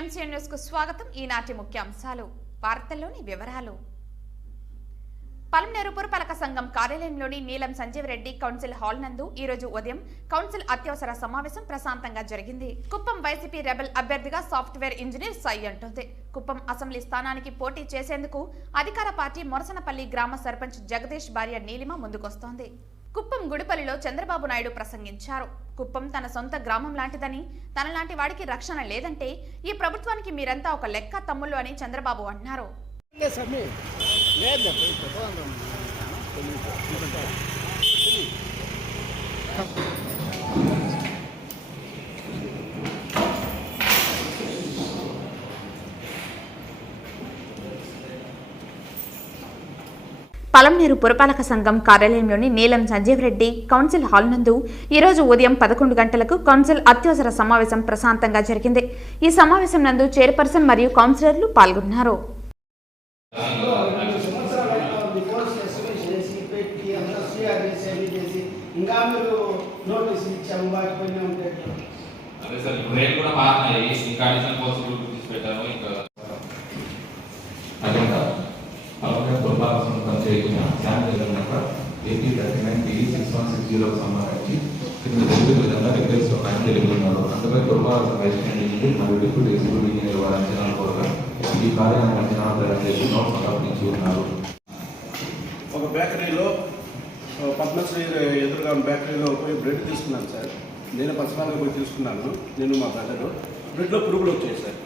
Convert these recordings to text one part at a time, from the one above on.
MCN news కు స్వాగతం. ఈనాటి ముఖ్యాంశాలు వార్తల్లోని వివరాలు. పలమనేరు పురపాలక సంఘం కార్యాలయంలోని నీలం సంజీవ్ రెడ్డి కౌన్సిల్ హాల్ నందు ఈ రోజు ఉదయం కౌన్సిల్ అత్యవసర సమావేశం ప్రశాంతంగా జరిగింది. కుప్పం వైసీపీ రెబెల్ అభ్యర్థిగా సాఫ్ట్వేర్ ఇంజనీర్ సై అంటుంది. కుప్పం అసెంబ్లీ స్థానానికి పోటీ చేసేందుకు అధికార పార్టీ మొరసనపల్లి గ్రామ సర్పంచ్ జగదీష్ భార్య నీలిమ ముందుకొస్తోంది. కుప్పం గుడిపల్లిలో చంద్రబాబు నాయుడు ప్రసంగించారు. కుప్పం తన సొంత గ్రామం లాంటిదని, తనలాంటి వాడికి రక్షణ లేదంటే ఈ ప్రభుత్వానికి మీరంతా ఒక లెక్క తమ్ముళ్ళు అని చంద్రబాబు అన్నారు. పలమనేరు పురపాలక సంఘం కార్యాలయంలోని నీలం సంజీవ్ రెడ్డి కౌన్సిల్ హాల్ నందు ఈరోజు ఉదయం 11 గంటలకు కౌన్సిల్ అత్యవసర సమావేశం ప్రశాంతంగా జరిగింది. ఈ సమావేశం నందు చైర్పర్సన్ మరియు కౌన్సిలర్లు పాల్గొన్నారు. ఏపీ 39 సంబంధించి కింద తెలిపే విధంగా రిక్వెస్ట్ ఒక ఆయన తెలుపుతున్నారు. అందుకని పురపాలక వైస్ ఇంజనీర్ మరియు డిప్యూటీ ఎగ్జిక్యూటివ్ ఇంజనీర్ వారి అంచనాల కోరగా ఈ కార్యాలయం అంచనాలు తయారు చేసి నోట్ సమర్పించి ఉన్నారు. ఒక బేకరీలో పద్మశ్రీ ఎదురుగా బేకరీలో పోయి బ్రెడ్ తీసుకున్నాను సార్. నేను పర్సనల్గా పోయి తీసుకున్నాను. నేను మా బ్రదరు బ్రెడ్లో పురుగులు వచ్చాయి సార్.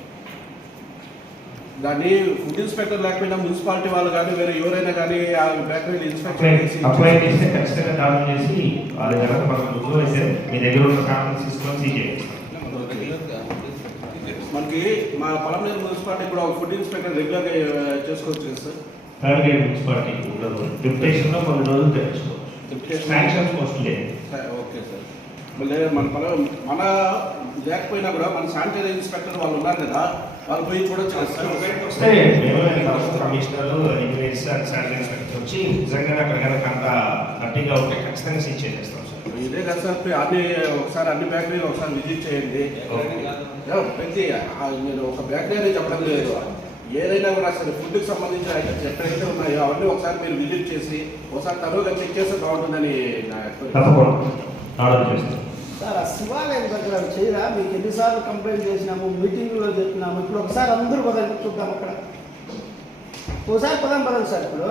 దాన్ని ఫుడ్ ఇన్స్పెక్టర్ లేకపోయినా మున్సిపాలిటీ వాళ్ళు కానీ వేరే ఎవరైనా కానీ ఆ బేకరీలు ఇన్స్పెక్టర్ మనకి మా పలమనేరు మున్సిపాలిటీ కూడా ఒక ఫుడ్ ఇన్స్పెక్టర్ రెగ్యులర్గా చేసుకోవచ్చు కదా సార్. మున్సిపాలిటీ డిప్యుటేషన్లో కొన్ని రోజులు తెచ్చుకోవచ్చు. Okay sir. మళ్ళీ మన లేకపోయినా కూడా మన శానిటరీ ఇన్స్పెక్టర్ వాళ్ళు ఉన్నారు కదా, వాళ్ళు పోయి చూడొచ్చు కదా సార్. కమిషనర్ వచ్చి నిజంగా అక్కడ అంత గట్టిగా ఉంటే ఖచ్చితంగా సీజ్ చేసేస్తాం సార్. ఇదే కదా సార్, ఒకసారి అన్ని బేకరీలు ఒకసారి విజిట్ చేయండి. ప్రతి నేను ఒక బేకరీ అనేది చెప్పడం లేదు, ఏదైనా కూడా సరే ఫుడ్కి సంబంధించిన ఐటమ్స్ ఎక్కడైతే ఉన్నాయో అవన్నీ ఒకసారి మీరు విజిట్ చేసి ఒకసారి తరువుగా చెక్ చేస్తే బాగుంటుందని సార్. ఆ శివాలయం దగ్గర చేయరా? మీకు ఎన్నిసార్లు కంప్లైంట్ చేసినాము, మీటింగ్లో చెప్పినాము. ఇప్పుడు ఒకసారి అందరూ పదండి చూద్దాం. అక్కడ ఒకసారి పదండి సార్. ఇప్పుడు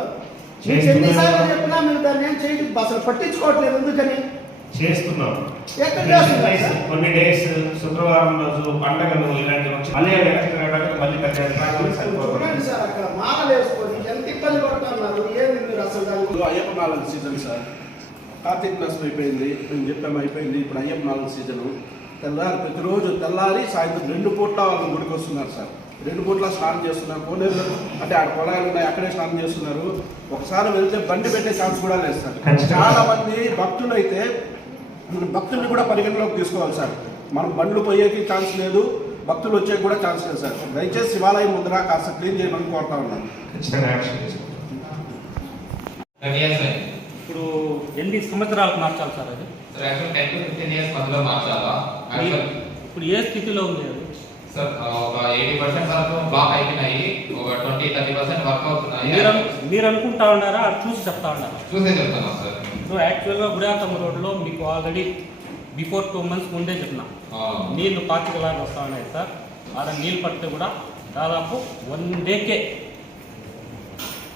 మీకు ఎన్నిసార్లు చెప్పినా మీరు దాన్ని ఏం చేయండి, అసలు పట్టించుకోవట్లేదు. ఎందుకని చేస్తున్నాం? ఎక్కడ చేస్తున్నారు? కొన్ని డేస్ శుక్రవారం రోజు పండగలు ఇలాంటి మళ్ళీ సార్ అక్కడ మాలలు వేసుకొని ఎంత ఇబ్బంది పడుతున్నారు. ఏంది మీరు అసలు దాన్ని? అయ్యప్ప మాలల సీజన్ సార్. కార్తీక మాసం అయిపోయింది, మేము చెప్పాము అయిపోయింది. ఇప్పుడు అయ్యప్ప మాలల సీజను. ప్రతిరోజు తెల్లారి సాయంత్రం 2 పూట్ల వాళ్ళు గుడికి వస్తున్నారు సార్. 2 పూట్ల స్నానం చేస్తున్నారు. కోనేరు అంటే ఆడ పొలాలు ఉన్నాయి, అక్కడే స్నానం చేస్తున్నారు. ఒకసారి వెళ్తే బండి పెట్టే ఛాన్స్ కూడా లేదు సార్. చాలా మంది భక్తులు అయితే భక్తుల్ని కూడా పరిగణలోకి తీసుకోవాలి సార్. మనం బండ్లు పోయేకి ఛాన్స్ లేదు, భక్తులు వచ్చేకి కూడా ఛాన్స్ లేదు సార్. దయచేసి శివాలయం ముందర కాస్త క్లీన్ చేయమని కోరుతా ఉన్నాను. ఇప్పుడు ఎన్ని సంవత్సరాలకు మార్చాలి సార్ అది? ఇప్పుడు ఏ స్థితిలో ఉంది అది సార్? ఒక 80% వరకు బ్లాక్ అయిపోయినాయి, ఒక 20-30% వర్క్ అవుతున్నాయి. మీరు అనుకుంటా ఉన్నారా, అది చూసి చెప్తా ఉన్నారా? చూసే చెప్తున్నాం సార్. సో యాక్చువల్గా గుడియాతం రోడ్లో మీకు ఆల్రెడీ బిఫోర్ 2 months ముందే చెప్పిన నీళ్లు 25 లాగా వస్తూ ఉన్నాయి సార్. ఆడ నీళ్ళు పడితే కూడా దాదాపు 1 dayకే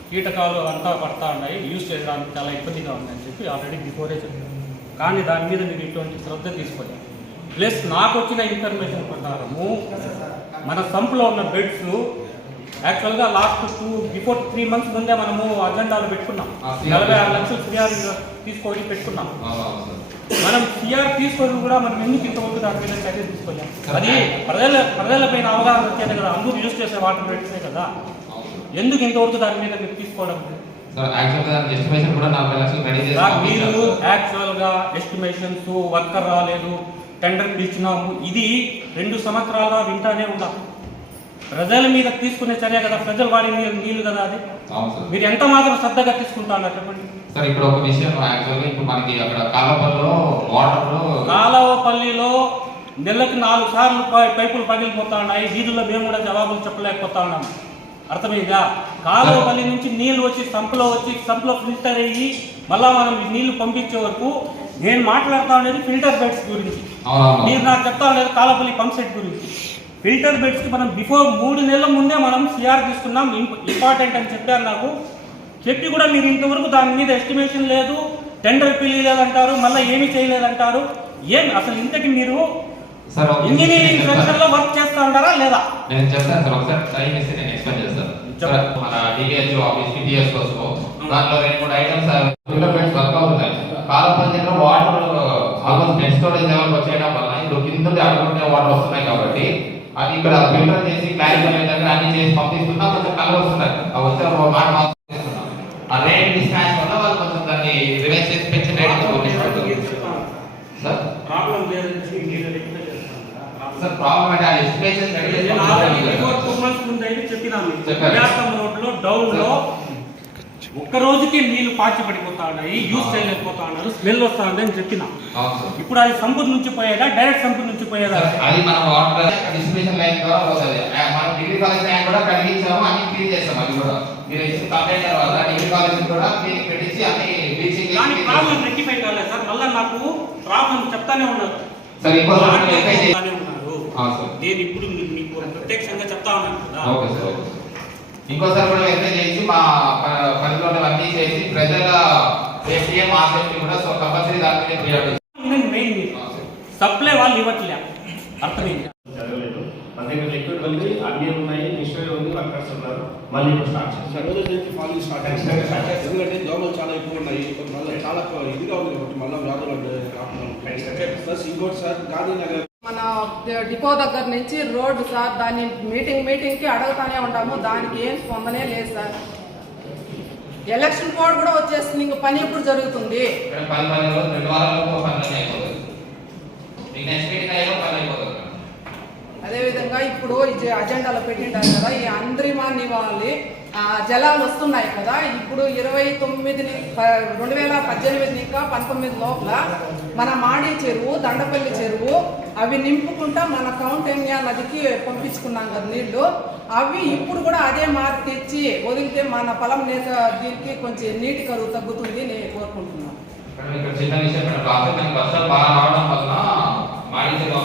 కీటకాలు అంతా పడతా ఉన్నాయి. యూజ్ చేయడానికి చాలా ఇబ్బందిగా ఉందని చెప్పి ఆల్రెడీ బిఫోరే చెప్పాను. కానీ దాని మీద మీరు ఇటువంటి శ్రద్ధ తీసుకోలేదు. ప్లస్ నాకు వచ్చిన ఇన్ఫర్మేషన్ ప్రకారము మన సంపులో ఉన్న బెడ్స్ యాక్చువల్గా బిఫోర్ 3 months ముందే మనము అజెండాలో పెట్టుకున్నాం. 46 లక్షలు సిఆర్ తీసుకొని పెట్టుకున్నాం. మనం సిఆర్ తీసుకొని కూడా మనం ఎందుకు ఇంతవరకు దాని మీద చర్య తీసుకోలేం? అది ప్రజలపైన అవగాహన వచ్చేది కదా, అందరూ యూజ్ చేసే వాటర్ బెడ్సే కదా. ఎందుకు ఇంతవరకు దాని మీద మీరు తీసుకోవడం? మీరు యాక్చువల్గా ఎస్టిమేషన్స్, వర్కర్ రాలేదు, టెండర్ పిలిచినాము, ఇది 2 సంవత్సరాలుగా వింటానే ఉన్నాం. ప్రజల మీద తీసుకునే చర్య కదా, ప్రజలు వాడి నీళ్ళు కదా. అది మీరు ఎంత మాత్రం శ్రద్ధగా తీసుకుంటారు చెప్పండి సార్. ఇప్పుడు ఒక విషయం, యాక్చువల్గా ఇప్పుడు మనకి అక్కడ కాలవపల్లిలో వాటర్, కాలవపల్లిలో నెలకు 4 సార్లు పైపులు పగిలిపోతా ఉన్నాయి. వీధుల్లో మేము కూడా జవాబులు చెప్పలేకపోతా ఉన్నాము. అర్థమైందా? కాలువపల్లి నుంచి నీళ్లు వచ్చి సంపులో ఫిల్టర్ అయ్యి మళ్ళా మనం నీళ్లు పంపించే వరకు నేను మాట్లాడుతూ ఉండేది ఫిల్టర్ బెడ్స్ గురించి. మీరు నాకు చెప్తా ఉండేది కాలువపల్లి పంప్ సెట్ గురించి. ఫిల్టర్ బెడ్స్కి మనం బిఫోర్ 3 నెలల ముందే మనం సిఆర్ తీసుకున్నాం, ఇంపార్టెంట్ అని చెప్పారు నాకు. చెప్పి కూడా మీరు ఇంతవరకు దాని మీద ఎస్టిమేషన్ లేదు, టెండర్ పిలియలేదంటారు, మళ్ళీ ఏమీ చేయలేదంటారు. ఏం అసలు ఇంతకి మీరు ఇంజనీరింగ్ సెక్షన్లో వర్క్ చేస్తా ఉంటారా లేదా? నేను చెప్తాను సార్, ఒకసారి టైం ఇస్తే నేను ఎక్స్ప్లెయిన్ చేస్తాను. మన డిటిహెచ్ ఆఫీస్ టీటీఎస్ కోసం దాంట్లో 2-3 ఐటమ్స్ ఫిల్టర్ బెడ్స్ వర్క్ అవుతున్నాయి. కాలపరిధిలో వాటర్ ఆల్మోస్ట్ నెక్స్ట్ స్టోరేజ్ లెవెల్కి వచ్చేయడం వల్ల ఇప్పుడు కింద అడుగుంటే వాటర్ వస్తున్నాయి కాబట్టి అది ఇక్కడ ఫిల్టర్ చేసి క్లారిఫై దగ్గర అన్ని చేసి పంపిస్తున్నా కొంచెం కలర్ వస్తున్నాయి. అవి వచ్చే మాట చేస్తున్నాం. ఆ రేట్ డిస్పాచ్ వల్ల వాళ్ళు కొంచెం దాన్ని రివైజ్ చేసి పెంచిన రేట్ సార్ ప్రాబ్లం లేదు సార్. ప్రాబ్లం అంటే ఆ ఎస్టిమేషన్ రోడ్లో డౌన్ లో ఒక్క రోజుకి నీళ్లు పాచి పడిపోతా ఉన్నాయి, యూజ్ చేయలేకపోతా ఉన్నారు, స్మెల్ వస్తా ఉంది అని చెప్పిన. ఇప్పుడు అది సంపూర్ నుంచి పోయేదా, డైరెక్ట్ సంపూర్ నుంచి పోయేదా? అది మన వాటర్ డిస్ట్రిబ్యూషన్ లైన్ ద్వారా పోతుంది. మనం డిగ్రీ కాలేజ్ లైన్ కూడా కలిగించాము, అన్ని క్లీన్ చేస్తాం. అది కూడా మీరు ఇచ్చిన కంప్లైంట్ తర్వాత డిగ్రీ కాలేజ్ కూడా క్లీన్ పెట్టించి అన్ని బ్లీచింగ్. కానీ ప్రాబ్లం రెక్టిఫై కాలేదు సార్. మళ్ళీ నాకు ప్రాబ్లం చెప్తానే ఉన్నారు సార్. నేను ఇప్పుడు మీకు ప్రత్యక్షంగా చెప్తా ఉన్నాను కదా. Okay sir, okay sir. ఇంకోసారి కూడా వెరిఫై చేసి మా పరిధిలో అన్ని చేసి ప్రజల సేఫ్టీ మా సేఫ్టీ కూడా సో కంపల్సరీ దాని మీద క్లియర్ మెయిన్ సప్లై వాళ్ళు ఇవ్వట్లే. అర్థమైంది? జరగలేదు. మన దగ్గర లిక్విడ్ ఉంది, అన్నీ ఉన్నాయి, మిషనరీ ఉంది, వర్కర్స్ ఉన్నారు. మళ్ళీ ఇప్పుడు స్టార్ట్ చేస్తాం. ఎందుకంటే దోమలు చాలా ఎక్కువ ఉన్నాయి, మళ్ళీ చాలా ఇదిగా ఉంది కాబట్టి మళ్ళీ వ్యాధులు ప్లస్ ఇంకోటి సార్ గాంధీనగర్ మన డిపో దగ్గర నుంచి రోడ్డు సార్, దాన్ని మీటింగ్కి అడుగుతానే ఉంటాము, దానికి ఏం స్పందనే లేదు సార్. ఎలక్షన్ కోడ్ కూడా వచ్చేస్తుంది, ఇంక పని ఎప్పుడు జరుగుతుంది? అదేవిధంగా ఇప్పుడు అజెండాలో పెట్టింటారు కదా, ఈ అంద్రిమాన్ నివాళి జలాలు వస్తున్నాయి కదా. ఇప్పుడు 2018 ఇంకా 19 లోపల మన మాడి చెరువు, దండపల్లి చెరువు అవి నింపుకుంటా మన కౌంటెన్యా నదికి పంపించుకున్నాం కదా నీళ్లు. అవి ఇప్పుడు కూడా అదే మార్పు తెచ్చి వదిలితే మన పొలం నేత దీనికి కొంచెం నీటి కరువు తగ్గుతుంది నేను కోరుకుంటున్నాను. చిన్న విషయం వర్షాలు బాగా రావడం వల్ల మాడి చెరువు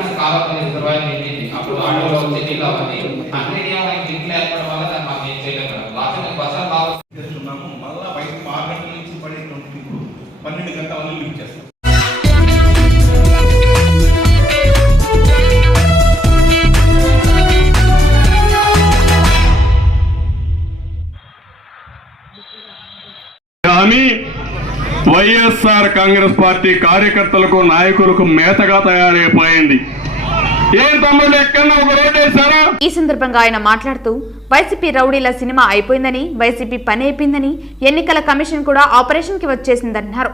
మన కాలంలో రిజర్వాయర్ నిండింది. అప్పుడు ఆటోలో వచ్చే నీళ్ళు అవన్నీ అన్ని గిట్లు ఏర్పడడం వల్ల దాన్ని మనం ఏం చేయలేము. లాస్ట్ వర్షాలు బాగా చేస్తున్నాము. మళ్ళీ బయట 6 గంటల నుంచి పడేటువంటి 12 గంటల లిఫ్ట్ చేస్తాం. కానీ వైఎస్ఆర్ కాంగ్రెస్ పార్టీ కార్యకర్తలకు, నాయకులకు మేతగా తయారైపోయింది. ఈ సందర్భంగా ఆయన మాట్లాడుతూ వైసీపీ రౌడీల సినిమా అయిపోయిందని, వైసీపీ పని అయిపోయిందని, ఎన్నికల కమిషన్ కూడా ఆపరేషన్ కి వచ్చేసిందన్నారు.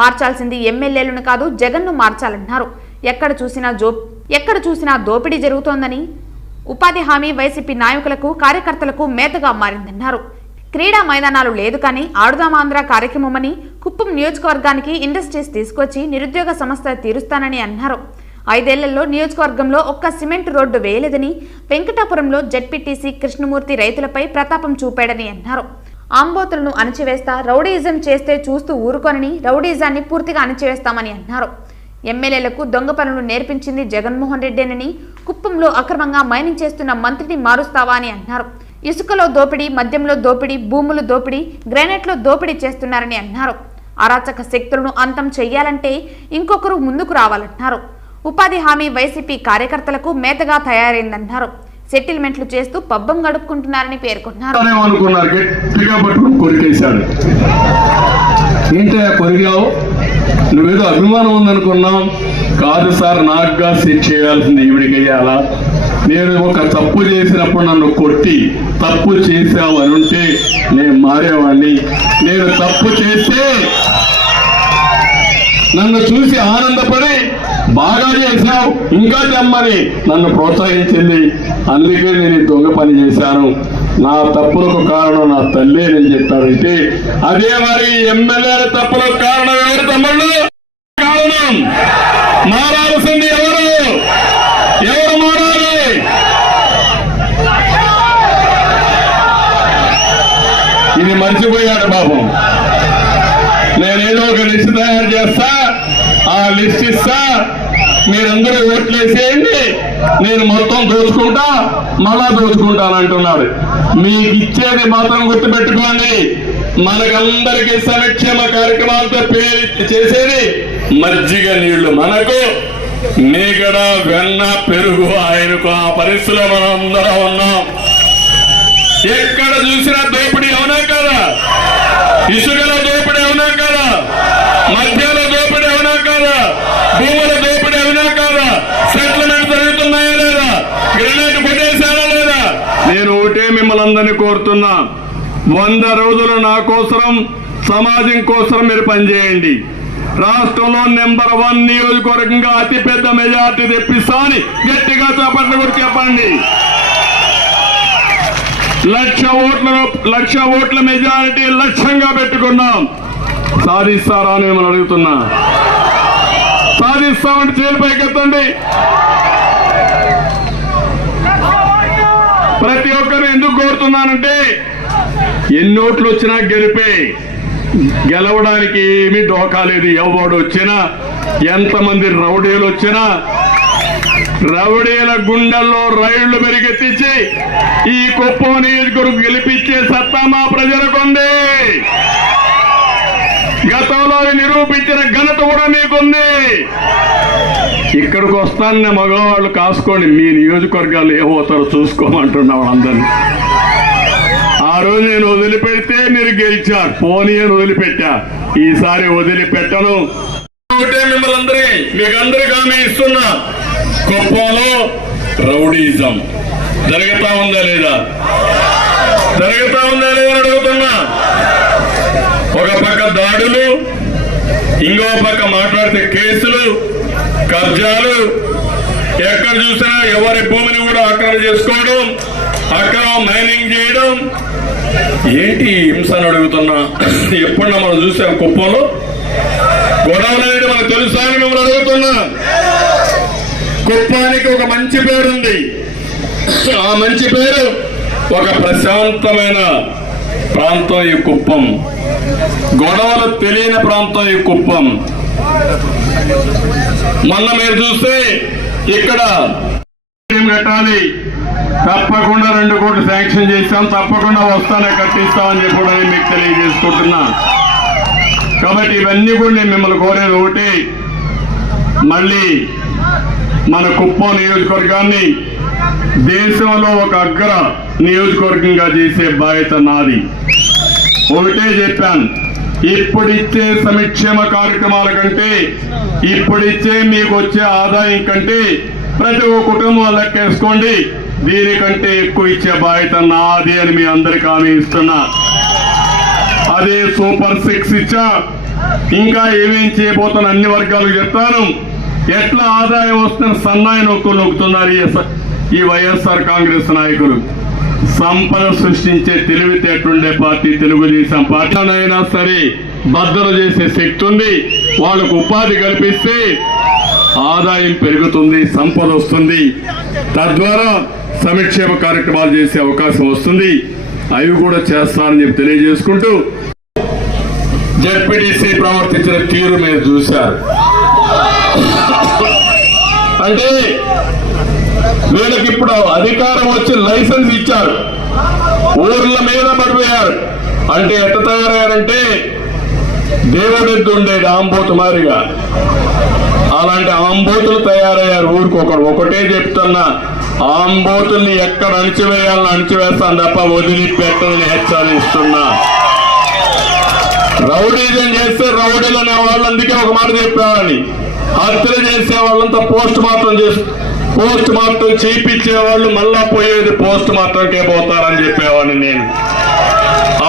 మార్చాల్సింది ఎమ్మెల్యేలను కాదు, జగన్ను మార్చాలన్నారు. ఎక్కడ చూసినా దోపిడీ జరుగుతోందని, ఉపాధి హామీ వైసీపీ నాయకులకు, కార్యకర్తలకు మేతగా మారిందన్నారు. క్రీడా మైదానాలు లేదు కానీ ఆడుదామాంధ్ర కార్యక్రమమని, కుప్పం నియోజకవర్గానికి ఇండస్ట్రీస్ తీసుకొచ్చి నిరుద్యోగ సమస్య తీరుస్తానని అన్నారు. 5 ఏళ్లలో నియోజకవర్గంలో ఒక్క సిమెంట్ రోడ్డు వేయలేదని, వెంకటాపురంలో జెడ్పీటీసీ కృష్ణమూర్తి రైతులపై ప్రతాపం చూపాడని అన్నారు. ఆంబోతులను అణచివేస్తా, రౌడీయిజం చేస్తే చూస్తూ ఊరుకొనని, రౌడీయిజాన్ని పూర్తిగా అణచివేస్తామని అన్నారు. ఎమ్మెల్యేలకు దొంగ పనులు నేర్పించింది జగన్మోహన్ రెడ్డేనని, కుప్పంలో అక్రమంగా మైనింగ్ చేస్తున్న మంత్రిని మారుస్తావా అని అన్నారు. ఇసుకలో దోపిడీ, మద్యంలో దోపిడీ, భూములు దోపిడీ, గ్రానైట్లో దోపిడీ చేస్తున్నారని అన్నారు. అరాచక శక్తులను అంతం చెయ్యాలంటే ఇంకొకరు ముందుకు రావాలన్నారు. ఉపాధి హామీ వైసీపీ కార్యకర్తలకు మేతగా తయారైందన్నారు. సెటిల్మెంట్లు చేస్తూ పబ్బం గడుపుకుంటున్నారని పేర్కొన్నారు. నువ్వేదో అభిమానం ఉందనుకున్నాం, కాదు సార్, నాకుగా సెట్ చేయాల్సింది ఈవిడికి అయ్యాలా. నేను ఒక తప్పు చేసినప్పుడు నన్ను కొట్టి తప్పు చేసావు అని ఉంటే నేను మారేవాడిని. నేను తప్పు చేస్తే నన్ను చూసి ఆనందపడి బాగా చేశావు ఇంకా తెమ్మని నన్ను ప్రోత్సహించింది. అందుకే నేను ఈ దొంగ పని చేశాను. నా తప్పులకు కారణం నా తల్లే నేను చెప్పానంటే, అదే మరి ఎమ్మెల్యేల తప్పులకు కారణం ఎవరు తమ్ముళ్ళు? కారణం మారాల్సింది ఎవరు మారాలి? ఇది మర్చిపోయాడు పాపం. నేనేదో ఒక లిస్ట్ తయారు చేస్తా, ఆ లిస్ట్ ఇస్తా, మీరందరూ ఓట్లు వేసేయండి, నేను మొత్తం దోచుకుంటా, మళ్ళా దోచుకుంటానంటున్నాడు. మీకు ఇచ్చేది మాత్రం గుర్తుపెట్టుకోండి, మనకందరికీ సంక్షేమ కార్యక్రమాలతో పేరు చేసేది మజ్జిగ నీళ్లు మనకు, మీగడ వెన్న పెరుగు ఆయనకు. ఆ పరిస్థితిలో మనం అందరం ఉన్నాం. ఎక్కడ చూసినా దోపిడీ అవునా కదా? ఇసుకల దోపిడీ అవునా కదా? మద్యాల దోపిడీ అవునా కదా? భూముల దోపిడీ అవునా కదా? సెటిల్మెంట్ జరుగుతున్నాయా లేదా? గ్రెనేడ్ కొట్టేశారా లేదా? నేను ఒకటే మిమ్మల్ని అందరినీ కోరుతున్నా, 100 రోజులు నా కోసం, సమాజం కోసం మీరు పనిచేయండి. రాష్ట్రంలో నెంబర్ 1 నియోజకవర్గంగా అతిపెద్ద మెజార్టీ తెప్పిస్తామని గట్టిగా చప్పట్లు కూడా చెప్పండి. 1,00,000 ఓట్ల మెజారిటీ లక్ష్యంగా పెట్టుకున్నాం. సాధిస్తారా అని మిమ్మల్ని అడుగుతున్నా. సాధిస్తామంటే చేతిపైకి ఎత్తండి. ప్రతి ఒక్కరు ఎందుకు కోరుతున్నానంటే, ఎన్ని ఓట్లు వచ్చినా గెలిపే, గెలవడానికి ఏమీ డోకా లేదు. ఎవడు వచ్చినా, ఎంతమంది రౌడీలు వచ్చినా, రౌడీల గుండెల్లో రైళ్లు మెరుగెత్తించి ఈ కుప్పం నియోజకవర్గం గెలిపించే సత్తా మా ప్రజలకు ఉంది. గతంలో నిరూపించిన ఘనత కూడా మీకుంది. ఇక్కడికి వస్తానే మగవాళ్ళు కాసుకోండి, మీ నియోజకవర్గాలు ఏమవుతారో చూసుకోమంటున్నా వాళ్ళందరినీ. ఆ రోజు నేను వదిలిపెడితే మీరు గెలిచారు, పోనీ అని వదిలిపెట్టా. ఈసారి వదిలిపెట్టను. మిమ్మల్ని అందరికీ మీకు అందరికీ హామీ ఇస్తున్నా, కుప్పంలో రౌడీజం జరుగుతా ఉందా లేదా? జరుగుతా ఉందా లేదా అడుగుతున్నా. ఒక పక్క దాడులు, ఇంకో పక్క మాట్లాడితే కేసులు, కబ్జాలు, ఎక్కడ చూసినా ఎవరి భూమిని కూడా ఆక్రమణ చేసుకోవడం, అక్కడ మైనింగ్ చేయడం. ఏంటి హింస అని అడుగుతున్నా. ఎప్పుడన్నా మనం చూసాం కుప్పంలో గొడవలు అనేది మనకు తెలుసా అని మిమ్మల్ని అడుగుతున్నా. కుప్పానికి ఒక మంచి పేరుంది. ఆ మంచి పేరు, ఒక ప్రశాంతమైన ప్రాంతం ఈ కుప్పం, గొడవలు తెలియని ప్రాంతం ఈ కుప్పం. మొన్న మీరు చూస్తే ఇక్కడ కట్టాలి, తప్పకుండా 2 కోట్లు శాంక్షన్ చేశాం, తప్పకుండా వస్తానే కట్టిస్తామని చెప్పి కూడా మీకు తెలియజేసుకుంటున్నా. కాబట్టి ఇవన్నీ కూడా నేను మిమ్మల్ని కోరేది ఒకటి, మళ్ళీ మన కుప్పం నియోజకవర్గాన్ని దేశంలో ఒక అగ్ర నియోజకవర్గంగా చేసే బాధ్యత నాది. ఒకటే చెప్పాను, ఇప్పుడిచ్చే సంక్షేమ కార్యక్రమాల కంటే, ఇప్పుడిచ్చే మీకు వచ్చే ఆదాయం కంటే ప్రతి ఒక్క కుటుంబం లెక్కేసుకోండి, దీనికంటే ఎక్కువ ఇచ్చే బాధ్యత నాది అని మీ అందరికీ హామీ ఇస్తున్నా. అదే సూపర్ 6 ఇచ్చా, ఇంకా ఏమేం చేయబోతున్నా అన్ని వర్గాలకు చెప్తాను. ఎట్లా ఆదాయం వస్తున్న సన్నాయి నొక్కులు నొక్కుతున్నారు ఈ వైఎస్ఆర్ కాంగ్రెస్ నాయకులు. సంపద సృష్టించే తెలివితేటలుండే పార్టీ తెలుగుదేశం పార్టీ. అయినా సరే భద్రత చేసే శక్తి ఉంది. వాళ్ళకు ఉపాధి కల్పిస్తే ఆదాయం పెరుగుతుంది, సంపద వస్తుంది, తద్వారా సంక్షేమ కార్యక్రమాలు చేసే అవకాశం వస్తుంది. అవి కూడా చేస్తానని చెప్పి తెలియజేసుకుంటూ, జెడ్పీటీసీ ప్రవర్తించిన తీరు మీరు చూశారు. అంటే వీళ్ళకి ఇప్పుడు అధికారం వచ్చి లైసెన్స్ ఇచ్చారు, ఊర్ల మీద పడిపోయారు. అంటే ఎట్ట తయారయ్యారంటే దేవుడెద్దు ఉండేది ఆంబోతు మారిగా, అలాంటి ఆంబోతులు తయారయ్యారు. ఊరికొకరు ఒకటే చెప్తున్నా, ఆంబోతుల్ని ఎక్కడ అణిచివేయాలని అణిచివేస్తాను తప్ప వదిలిపెట్టని హెచ్చరిస్తున్నా. రౌడీజం చేస్తే రౌడీలు అనే వాళ్ళు అందుకే ఒక మాట చెప్పేవాడిని, హత్యలు చేసే వాళ్ళంతా పోస్ట్ మార్టం చేయించేవాళ్ళు మళ్ళా పోయేది పోస్ట్ మార్టంకే పోతారని చెప్పేవాడిని నేను.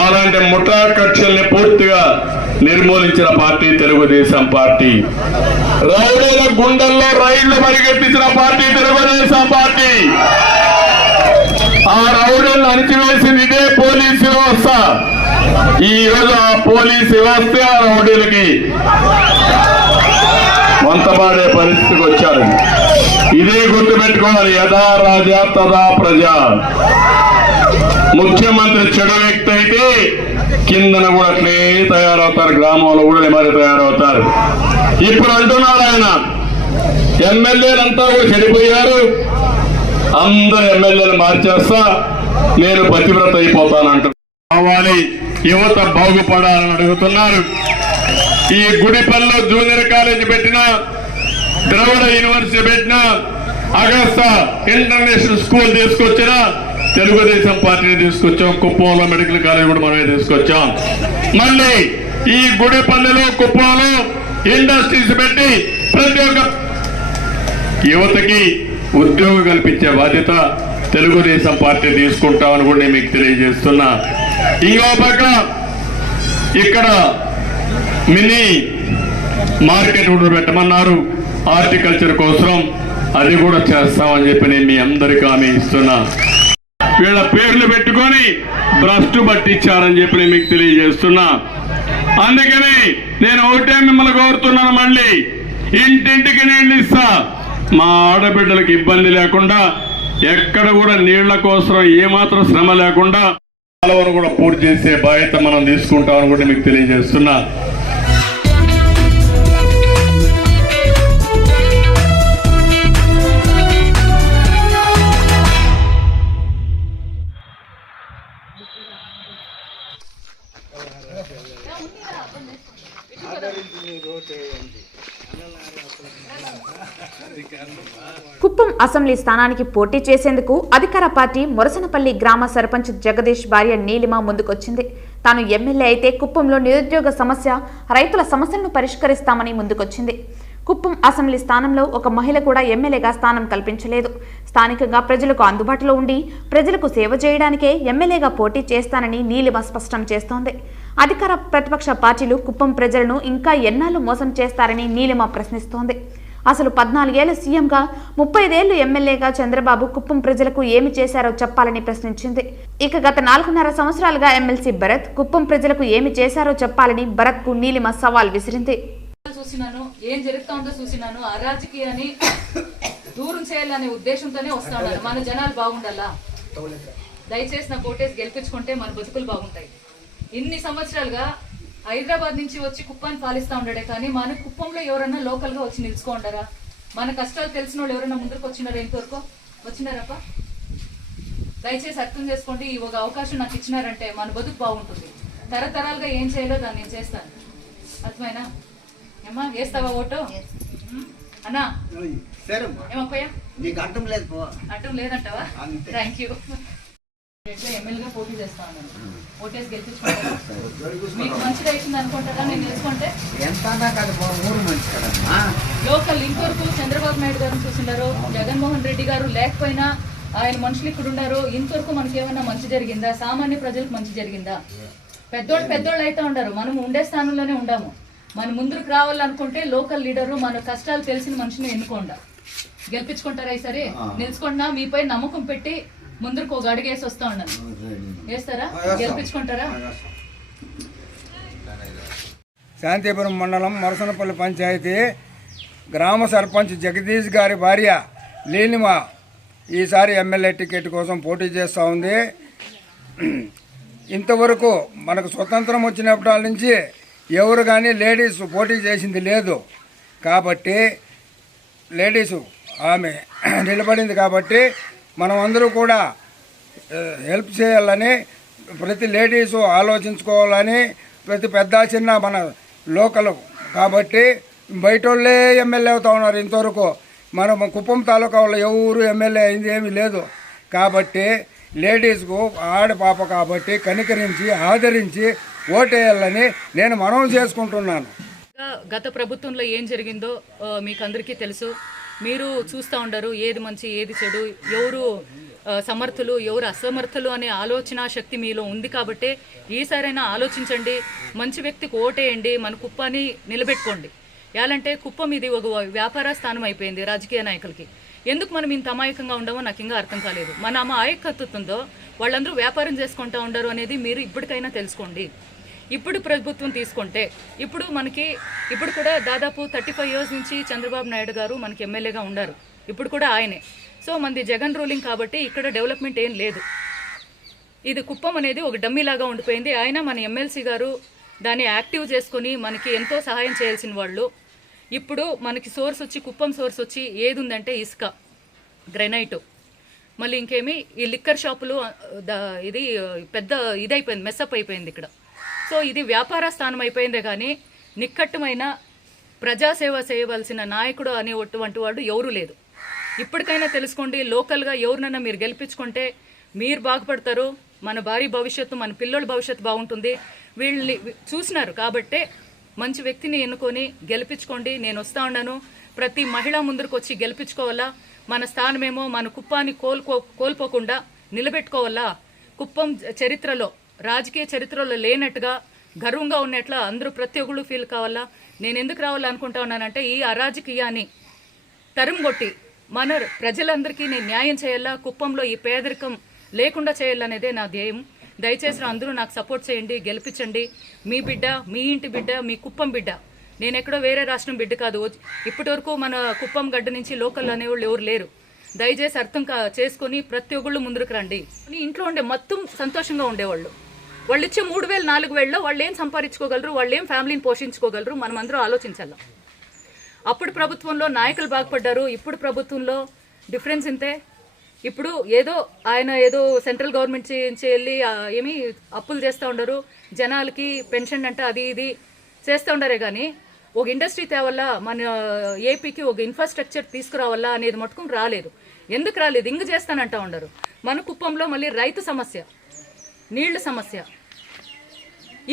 అలాంటి ముఠా కక్షల్ని పూర్తిగా నిర్మూలించిన పార్టీ తెలుగుదేశం పార్టీ. రౌడీల గుండెల్లో రైళ్లు పరిగెత్తించిన పార్టీ తెలుగుదేశం పార్టీ. ఆ రౌడీలను అణిచివేసింది ఇదే పోలీసు వ్యవస్థ. ఈ రోజు ఆ పోలీసు వ్యవస్థ ఆ రౌడీలకి వంతపాడే పరిస్థితికి వచ్చారు. ఇదే గుర్తుపెట్టుకోవాలి, యథా రాజా తదా ప్రజ. ముఖ్యమంత్రి చెడు వ్యక్తి అయితే కిందన కూడా అట్లే తయారవుతారు, గ్రామంలో కూడా మరి తయారవుతారు. ఇప్పుడు అంటున్నారు ఆయన, ఎమ్మెల్యేలంతా కూడా చెడిపోయారు, అందరు ఎమ్మెల్యేలు మార్చేస్తా, నేను పతివ్రత అయిపోతానంటారు. కావాలి, యువత బాగుపడాలని అడుగుతున్నారు. ఈ గుడిపల్లిలో జూనియర్ కాలేజీ పెట్టినా, ద్రవిడ యూనివర్సిటీ పెట్టినా, అగస్తా ఇంటర్నేషనల్ స్కూల్ తీసుకొచ్చినా తెలుగుదేశం పార్టీని తీసుకొచ్చాం. కుప్పంలో మెడికల్ కాలేజ్ కూడా మనమే తీసుకొచ్చాం. మళ్ళీ ఈ గుడిపల్లిలో కుప్పంలో ఇండస్ట్రీస్ పెట్టి ప్రతి ఒక్క యువతకి ఉద్యోగం కల్పించే బాధ్యత తెలుగుదేశం పార్టీ తీసుకుంటామని కూడా నేను మీకు తెలియజేస్తున్నా. ఇంకో పక్క ఇక్కడ మినీ మార్కెట్ కూడా పెట్టమన్నారు హార్టికల్చర్ కోసం, అది కూడా చేస్తామని చెప్పి నేను మీ అందరికీ హామీ ఇస్తున్నా. వీళ్ళ పేర్లు పెట్టుకొని భ్రష్టు పట్టించారని చెప్పి నేను మీకు తెలియజేస్తున్నా. అందుకని నేను ఒకటే మిమ్మల్ని కోరుతున్నాను, మళ్ళీ ఇంటింటికి నీళ్ళు ఇస్తా. మా ఆడబిడ్డలకు ఇబ్బంది లేకుండా, ఎక్కడ కూడా నీళ్ల కోసం ఏమాత్రం శ్రమ లేకుండా కాలువను కూడా పూర్తి చేసే బాధ్యత మనం తీసుకుంటామని కూడా మీకు తెలియజేస్తున్నా. కుప్పం అసెంబ్లీ స్థానానికి పోటీ చేసేందుకు అధికార పార్టీ మొరసనపల్లి గ్రామ సర్పంచ్ జగదీష్ భార్య నీలిమ ముందుకొచ్చింది. తాను ఎమ్మెల్యే అయితే కుప్పంలో నిరుద్యోగ సమస్య, రైతుల సమస్యలను పరిష్కరిస్తామని ముందుకొచ్చింది. కుప్పం అసెంబ్లీ స్థానంలో ఒక మహిళ కూడా ఎమ్మెల్యేగా స్థానం కల్పించలేదు. స్థానికంగా ప్రజలకు అందుబాటులో ఉండి ప్రజలకు సేవ చేయడానికే ఎమ్మెల్యేగా పోటీ చేస్తానని నీలిమ స్పష్టం చేస్తోంది. అధికార ప్రతిపక్ష పార్టీలు కుప్పం ప్రజలను ఇంకా ఎన్నాళ్ళు మోసం చేస్తారని నీలిమ ప్రశ్నిస్తోంది. అసలు 14 ఏళ్లు సీఎంగా 35 ఏళ్లు ఎమ్మెల్యేగా చంద్రబాబు కుప్పం ప్రజలకు ఏమి చేశారో చెప్పాలని ప్రశ్నించింది. ఇక గత 4.5 సంవత్సరాలుగా ఎమ్మెల్సీ భరత్ కుప్పం ప్రజలకు ఏమి చేశారో చెప్పాలని భరత్ కు నీలిమ సవాల్ విసిరింది. చూసినాను, ఏం జరుగుతుందో చూసినాను. అరాజకీయాన్ని దూరం చేయాలనే ఉద్దేశంతోనే వస్తాను. మన జనాలు బాగుండాలా, దయచేసి నా కోటేసి గెలిపించుకుంటే మన బతుకులు బాగుంటాయి. ఇన్ని సంవత్సరాలుగా హైదరాబాద్ నుంచి వచ్చి కుప్పాన్ని పాలిస్తా ఉండడే, కానీ మన కుప్పంలో ఎవరన్నా లోకల్ గా వచ్చి నిలుచుకోండరా? మన కష్టాలు తెలిసిన వాళ్ళు ఎవరన్నా ముందుకు వచ్చినారా? ఇంతవరకు వచ్చినారప్ప? దయచేసి అర్థం చేసుకోండి. ఈ ఒక అవకాశం నాకు ఇచ్చినారంటే మన బతుకు బాగుంటుంది. తరతరాలుగా ఏం చేయాలో దాన్ని నేను చేస్తాను. అర్థమైనా? ఏమా వేస్తావా ఓటు? అన్నా ఏమప్పయ్యా, అడ్డం లేదంటావా? Thank you. ఎమ్మెల్యేగా పోటీ చేస్తా ఉన్నాను. ఓటేసి గెలిపించుకుంటారా? మీకు మంచిది అవుతుంది అనుకుంటారా నేను నిలుచుకుంటే? లోకల్ ఇంతవరకు చంద్రబాబు నాయుడు గారిని చూసినారు, జగన్మోహన్ రెడ్డి గారు లేకపోయినా ఆయన మనుషులు ఇక్కడ ఉన్నారు. ఇంతవరకు మనకి ఏమన్నా మంచి జరిగిందా? సామాన్య ప్రజలకు మంచి జరిగిందా? పెద్దోళ్ళు అయితే ఉండరు, మనం ఉండే స్థానంలోనే ఉండాము. మన ముందుకు రావాలనుకుంటే లోకల్ లీడరు, మన కష్టాలు తెలిసిన మనిషిని ఎన్నుకోండా. గెలిపించుకుంటారా? ఈసారి నిలుచుకున్నా మీపై నమ్మకం పెట్టి ముందుకు ఒక అడుగు వేసి వస్తా ఉన్నాను. వేస్తారా? గెలిపించుకుంటారా? శాంతిపురం మండలం మొరసనపల్లి పంచాయతీ గ్రామ సర్పంచ్ జగదీష్ గారి భార్య నీలిమ ఈసారి ఎమ్మెల్యే టికెట్ కోసం పోటీ చేస్తూ ఉంది. ఇంతవరకు మనకు స్వతంత్రం వచ్చినప్పటి నుంచి ఎవరు కానీ లేడీస్ పోటీ చేసింది లేదు. కాబట్టి లేడీసు ఆమె నిలబడింది. కాబట్టి మనం అందరూ కూడా హెల్ప్ చేయాలని, ప్రతి లేడీసు ఆలోచించుకోవాలని, ప్రతి పెద్ద చిన్న మన లోకల్ కాబట్టి బయట వాళ్ళే ఎమ్మెల్యే అవుతా ఉన్నారు. ఇంతవరకు మనం కుప్పం తాలూకా వాళ్ళు ఎవరు ఎమ్మెల్యే అయింది ఏమీ లేదు. కాబట్టి లేడీస్కు ఆడపాప కాబట్టి కనికరించి ఆదరించి ఓటేయాలని నేను మనవి చేసుకుంటున్నాను. గత ప్రభుత్వంలో ఏం జరిగిందో మీకు అందరికీ తెలుసు. మీరు చూస్తూ ఉండరు ఏది మంచి ఏది చెడు, ఎవరు సమర్థులు ఎవరు అసమర్థులు అనే ఆలోచన శక్తి మీలో ఉంది. కాబట్టి ఈసారైనా ఆలోచించండి, మంచి వ్యక్తికి ఓటేయండి, మన కుప్పాన్ని నిలబెట్టుకోండి. ఎలాంటే కుప్పం ఇది ఒక వ్యాపార స్థానం అయిపోయింది రాజకీయ నాయకులకి. ఎందుకు మనం ఇంత అమాయకంగా ఉండమో నాకు ఇంకా అర్థం కాలేదు. మన అమాయకత్వంతో వాళ్ళందరూ వ్యాపారం చేసుకుంటూ ఉండరు అనేది మీరు ఇప్పటికైనా తెలుసుకోండి. ఇప్పుడు ప్రభుత్వం తీసుకుంటే ఇప్పుడు కూడా దాదాపు 35 years నుంచి చంద్రబాబు నాయుడు గారు మనకి ఎమ్మెల్యేగా ఉన్నారు. ఇప్పుడు కూడా ఆయనే. సో మనది జగన్ రూలింగ్ కాబట్టి ఇక్కడ డెవలప్మెంట్ ఏం లేదు. ఇది కుప్పం అనేది ఒక డమ్మీ లాగా ఉండిపోయింది. ఆయన మన ఎమ్మెల్సీ గారు దాన్ని యాక్టివ్ చేసుకొని మనకి ఎంతో సహాయం చేయాల్సిన వాళ్ళు. ఇప్పుడు మనకి కుప్పం సోర్స్ వచ్చి ఏది ఉందంటే ఇసుక, గ్రెనైట్, మళ్ళీ ఇంకేమి ఈ లిక్కర్ షాపులు, ఇది పెద్ద ఇదైపోయింది, మెస్అప్ అయిపోయింది ఇక్కడ. సో ఇది వ్యాపార స్థానం అయిపోయిందే కానీ నిక్కట్టమైన ప్రజాసేవ చేయవలసిన నాయకుడు అనేటువంటి వాడు ఎవరూ లేదు. ఇప్పటికైనా తెలుసుకోండి, లోకల్గా ఎవరినైనా మీరు గెలిపించుకుంటే మీరు బాగుపడతారు, మన భారీ భవిష్యత్తు, మన పిల్లల భవిష్యత్తు బాగుంటుంది. వీళ్ళని చూసినారు కాబట్టే మంచి వ్యక్తిని ఎన్నుకొని గెలిపించుకోండి. నేను వస్తా ఉన్నాను. ప్రతి మహిళ ముందరకు వచ్చి గెలిపించుకోవాలా. మన స్థానమేమో మన కుప్పాన్ని కోల్పోకుండా నిలబెట్టుకోవాలా. కుప్పం చరిత్రలో, రాజకీయ చరిత్రలో లేనట్టుగా గర్వంగా ఉన్నట్లా అందరూ ప్రతి ఒక్కళ్ళు ఫీల్ కావాలా. నేను ఎందుకు రావాలనుకుంటా ఉన్నానంటే ఈ అరాజకీయాన్ని తరుముగొట్టి మన ప్రజలందరికీ నేను న్యాయం చేయాలా, కుప్పంలో ఈ పేదరికం లేకుండా చేయాలనేదే నా ధ్యేయం. దయచేసి అందరూ నాకు సపోర్ట్ చేయండి, గెలిపించండి. మీ బిడ్డ, మీ ఇంటి బిడ్డ, మీ కుప్పం బిడ్డ. నేను ఎక్కడో వేరే రాష్ట్రం బిడ్డ కాదు. ఇప్పటి వరకు మన కుప్పం గడ్డ నుంచి లోకల్ అనేవాళ్ళు ఎవరు లేరు. దయచేసి అర్థం చేసుకొని ప్రతి ఒక్కళ్ళు ముందుకు రండి. ఇంట్లో ఉండే మొత్తం సంతోషంగా ఉండేవాళ్ళు. వాళ్ళు ఇచ్చే 3,000 4,000లో వాళ్ళు ఏం సంపాదించుకోగలరు, వాళ్ళు ఏం ఫ్యామిలీని పోషించుకోగలరు, మనం అందరూ ఆలోచించాలి. అప్పుడు ప్రభుత్వంలో నాయకులు బాగుపడ్డారు, ఇప్పుడు ప్రభుత్వంలో డిఫరెన్స్ ఇంతే. ఇప్పుడు ఆయన ఏదో సెంట్రల్ గవర్నమెంట్ నుంచి వెళ్ళి ఏమి అప్పులు చేస్తూ ఉండరు, జనాలకి పెన్షన్ అంటే అది ఇది చేస్తూ ఉండరే కానీ ఒక ఇండస్ట్రీ తేవాలా, మన ఏపీకి ఒక ఇన్ఫ్రాస్ట్రక్చర్ తీసుకురావాలా అనేది మటుకు రాలేదు. ఎందుకు రాలేదు? ఇంక చేస్తానంటా ఉండరు. మన కుప్పంలో మళ్ళీ రైతు సమస్య, నీళ్ల సమస్య,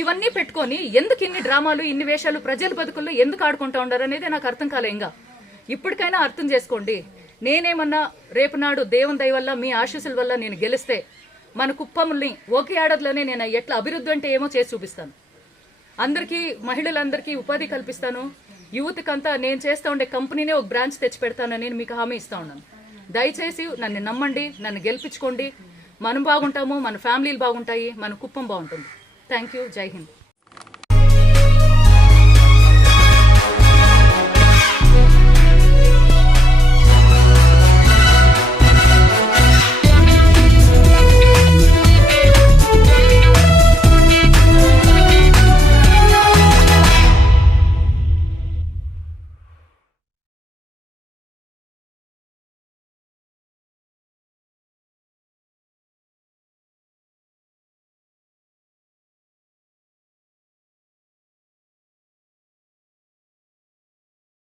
ఇవన్నీ పెట్టుకొని ఎందుకు ఇన్ని డ్రామాలు, ఇన్ని వేషాలు ప్రజల బతుకుల్లో ఎందుకు ఆడుకుంటా ఉండరు అనేది నాకు అర్థం కాలే. ఇంకా ఇప్పటికైనా అర్థం చేసుకోండి. నేనేమన్నా రేపు నాడు దేవుని దయ వల్ల, మీ ఆశీస్సుల వల్ల నేను గెలిస్తే మన కుప్పంని ఒకే ఏడాదిలోనే నేను ఎట్లా అభివృద్ధి అంటే ఏమో చేసి చూపిస్తాను. అందరికీ, మహిళలందరికీ ఉపాధి కల్పిస్తాను. యూత్కంతా నేను చేస్తూ ఉండే కంపెనీనే ఒక బ్రాంచ్ తెచ్చి పెడతానని నేను మీకు హామీ ఇస్తా ఉన్నాను. దయచేసి నన్ను నమ్మండి, నన్ను గెలిపించుకోండి. మనం బాగుంటాము, మన ఫ్యామిలీలు బాగుంటాయి, మన కుప్పం బాగుంటుంది. Thank you. జై హింద్.